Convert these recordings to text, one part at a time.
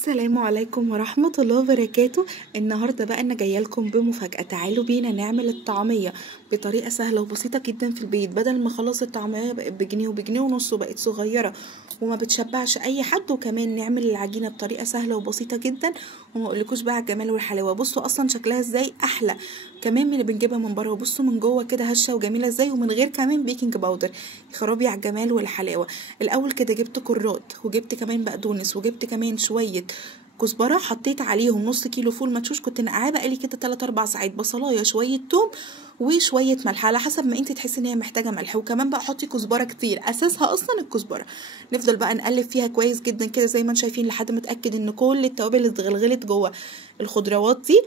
السلام عليكم ورحمة الله وبركاته. النهاردة بقى أنا جاية لكم بمفاجأة. تعالوا بينا نعمل الطعمية بطريقة سهلة وبسيطة جدا في البيت، بدل ما خلاص الطعمية بقت بجنيه وبجنيه ونص وبقت صغيرة وما بتشبعش أي حد، وكمان نعمل العجينة بطريقة سهلة وبسيطة جدا وما اقولكوش بقى على الجمال والحلاوة. بصوا أصلا شكلها ازاي أحلى كمان من اللي بنجيبها من بره، وبصوا من جوه كده هشة وجميلة ازاي ومن غير كمان بيكنج باودر. خرابي على الجمال والحلاوة. الأول كده جبت كرات وجبت كمان بقدونس وجبت كمان شوية كزبره، حطيت عليهم نص كيلو فول مدشوش كنت نقعاه بقالي كده 3 4 ساعات، بصلايه، شويه توم وشويه ملح على حسب ما انت تحسي ان هي محتاجه ملح، وكمان بقى حطي كزبره كتير اساسها اصلا الكزبره. نفضل بقى نقلب فيها كويس جدا كده زي ما انتم شايفين لحد ما اتاكد ان كل التوابل اللي اتغلغلت جوه الخضروات دي.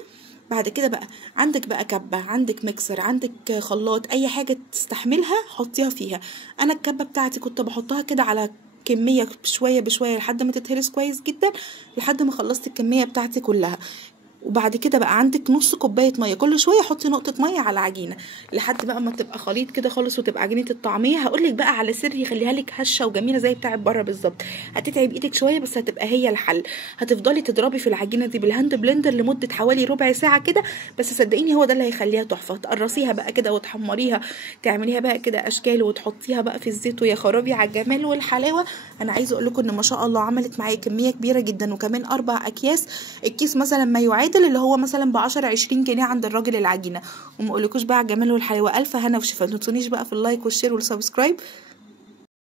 بعد كده بقى عندك بقى كبه، عندك ميكسر، عندك خلاط، اي حاجه تستحملها حطيها فيها. انا الكبه بتاعتي كنت بحطها كده على كميه بشويه بشويه لحد ما تتهرس كويس جدا، لحد ما خلصت الكميه بتاعتي كلها. وبعد كده بقى عندك نص كوبايه ميه، كل شويه حطي نقطه ميه على العجينه لحد بقى ما تبقى خليط كده خالص وتبقى عجينه الطعميه. هقولك بقى على سر يخليها لك هشه وجميله زي بتاعه بره بالظبط. هتتعب ايدك شويه بس هتبقى هي الحل. هتفضلي تضربي في العجينه دي بالهاند بلندر لمده حوالي ربع ساعه كده، بس صدقيني هو ده اللي هيخليها تحفه. تقرصيها بقى كده وتحمريها، تعمليها بقى كده اشكال وتحطيها بقى في الزيت، ويا خرابي على الجمال والحلاوه. انا عايزه اقول لكم ان ما شاء الله عملت معايا كميه كبيره جدا، وكمان 4 اكياس. الكيس مثلا ما يعادل اللي هو مثلا ب10 20 جنيه عند الراجل العجينه. وما اقولكوش بقى على الجمال والحلاوه. الف هنا وشفا. ما تنسونيش بقى في اللايك والشير والسبسكرايب.